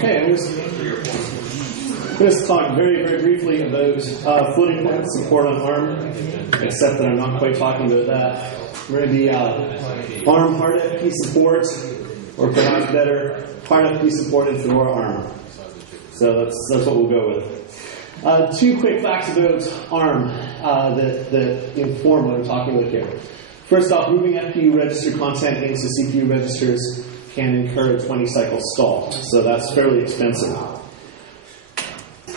Okay, I'm going to talk very, very briefly about floating point support on ARM, except that I'm not quite talking about that. We're going to be ARM hard FP support, or perhaps better, hard FP support in Fedora ARM. So that's what we'll go with. Two quick facts about ARM that inform what I'm talking about here. First off, moving FPU register content into CPU registers can incur a 20-cycle stall, so that's fairly expensive.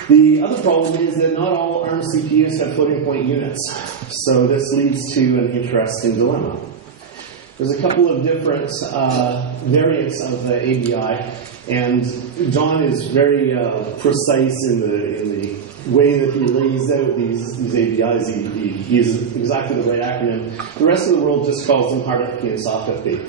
The other problem is that not all ARM CPUs have floating point units, so this leads to an interesting dilemma. There's a couple of different variants of the ABI, and John is very precise in the way that he lays out these ABIs. He uses exactly the right acronym. The rest of the world just calls them hard FP and soft FP.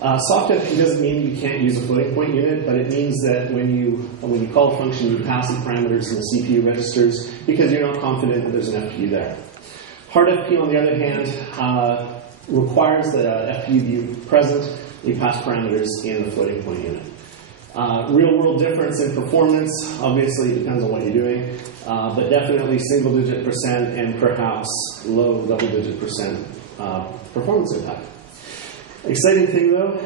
Soft FP doesn't mean you can't use a floating point unit, but it means that when you call a function, you pass the parameters in the CPU registers because you're not confident that there's an FPU there. Hard FP, on the other hand, requires that FPU be present. You pass parameters in the floating point unit. Real-world difference in performance, obviously it depends on what you're doing, but definitely single-digit percent and perhaps low double-digit percent performance impact. Exciting thing though,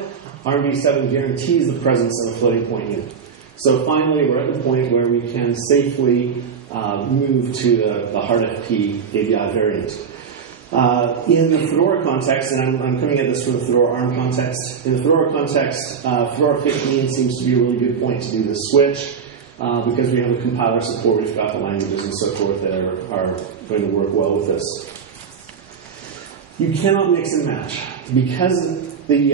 ARMv7 guarantees the presence of a floating point unit. So finally we're at the point where we can safely move to the hard FP ABI variant. In the Fedora context, and I'm coming at this from the Fedora ARM context, in the Fedora context, Fedora 15 seems to be a really good point to do the switch because we have the compiler support, we've got the languages and so forth that are going to work well with this. You cannot mix and match. Because the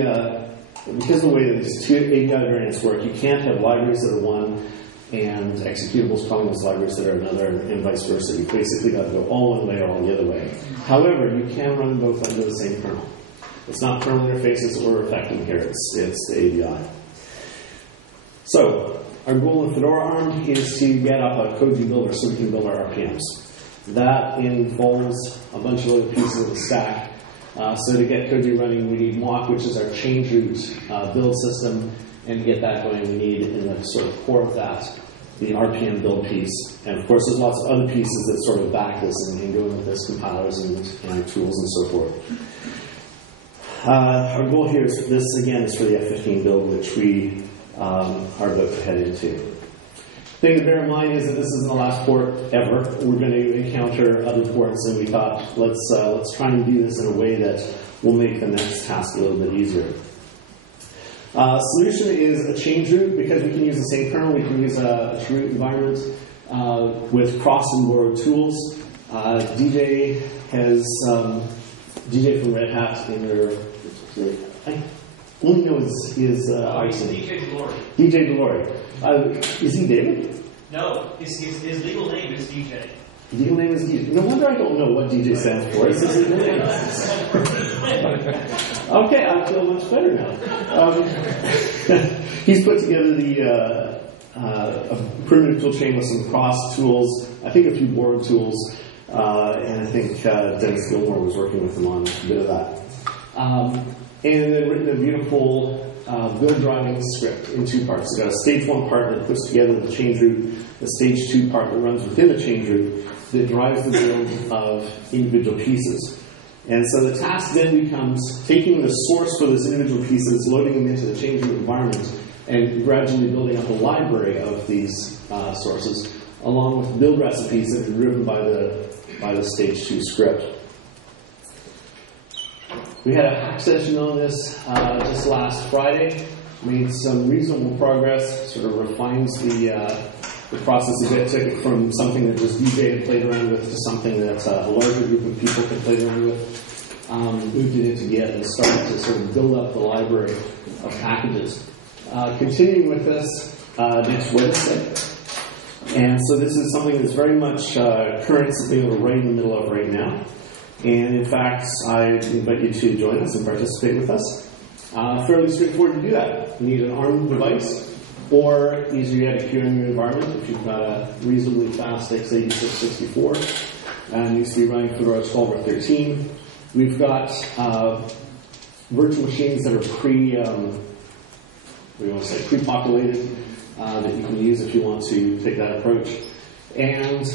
way that these two ABI variants work, you can't have libraries that are one and executables calling those libraries that are another, and vice versa. You basically got to go all one way or all the other way. However, you can run both under the same kernel. It's not kernel interfaces that we're affecting here, it's the ABI. So, our goal in Fedora ARM is to get up a Koji builder so we can build our RPMs. That involves a bunch of other pieces of the stack. So to get Koji running, we need mock, which is our change root build system, and to get that going, we need, in the sort of core of that, the RPM build piece. And of course, there's lots of other pieces that sort of back this and go with this, compilers and tools and so forth. Our goal here is, this again is for the F15 build, which we are about to head into. The thing to bear in mind is that this isn't the last port ever. We're going to encounter other ports, and we thought, let's try and do this in a way that will make the next task a little bit easier. Solution is a change root. Because we can use the same kernel, we can use a chroot environment with cross and borrowed tools. DJ from Red Hat in their, I only know his he's DJ Delory. DJ Delory. Is he David? No, his legal name is DJ. Legal name is DJ. No wonder I don't know what DJ stands for. It's his legal name. Okay, I feel much better now. He's put together a primitive tool chain with some cross tools, I think a few borrowed tools, and I think Dennis Gilmore was working with him on a bit of that. And then written a beautiful build driving script in two parts. It's got a stage 1 part that puts together the change root, the stage 2 part that runs within the change root that drives the build of individual pieces. And so the task then becomes taking the source for those individual pieces, loading them into the change root environment, and gradually building up a library of these sources, along with build recipes that are driven by the stage 2 script. We had a hack session on this just last Friday. Made some reasonable progress, sort of refines the process a bit, took it from something that just DJ had played around with to something that a larger group of people could play around with. Moved it into Git and started to sort of build up the library of packages. Continuing with this next Wednesday. And so this is something that's very much current, something that we're right in the middle of right now. And in fact, I invite you to join us and participate with us. Fairly straightforward to do that. You need an ARM device, or easier yet, a QEMU environment if you've got a reasonably fast x86-64 and needs to be running Fedora 12 or 13. We've got virtual machines that are pre-populated that you can use if you want to take that approach. And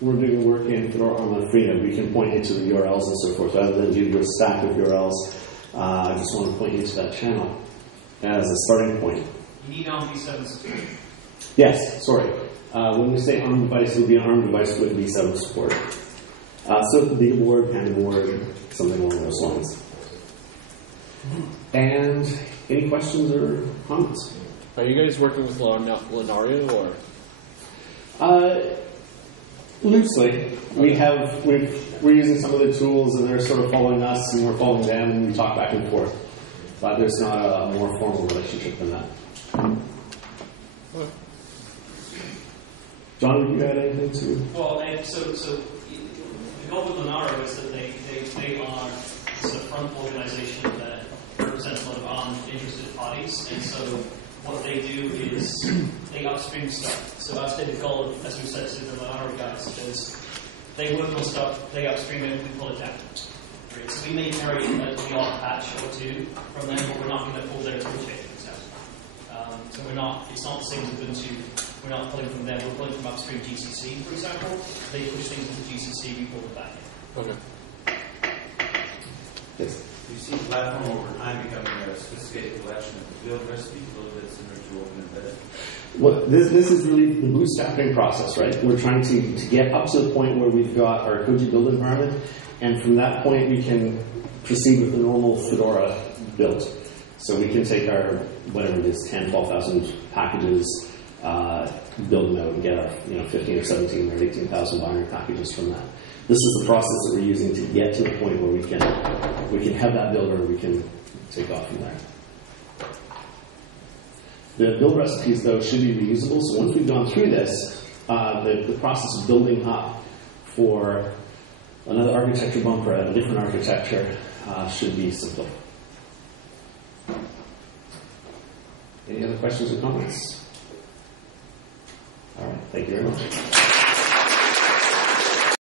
we're doing the work in Fedora on Freedom. We can point you to the URLs and so forth. Rather than give you a stack of URLs, I just want to point you to that channel as a starting point. You need ARM-v7 support. Yes, sorry. When we say ARM device, it would be an ARM device with v7 support. So it could be a board, handboard, something along those lines. And any questions or comments? Are you guys working with Linario or? Loosely. We're using some of the tools, and they're sort of following us, and we're following them, and we talk back and forth. But there's not a more formal relationship than that. Okay. John, would you add anything to? Well, so the goal with Linario is that they are sort of front organization that represents a lot of ARM interested parties, and so what they do is they upstream stuff. So our stated goal, as we said to the Linario guys, is they work on stuff, they upstream it, we pull it down. Right? So we may carry the odd patch or two from them, but we're not going to pull their tool chain stuff. So it's not the same as Ubuntu. We're not pulling from them, we're pulling from upstream GCC, for example. They push things into GCC, we pull it back in. Okay. Yes. You see the platform over time becoming a sophisticated collection of build recipes, a little bit similar to Open Embedded. Well, this is really the bootstrapping process, right? We're trying to get up to the point where we've got our Koji build environment, and from that point we can proceed with the normal Fedora build. So we can take our, whatever it is, 10, 12,000 packages, build them out and get our 15 or 17 or 18,000 binary packages from that. This is the process that we're using to get to the point where we can have that builder and we can take off from there. The build recipes, though, should be reusable. So once we've gone through this, the process of building up for another architecture bumper at a different architecture should be simple. Any other questions or comments? All right, thank you very much.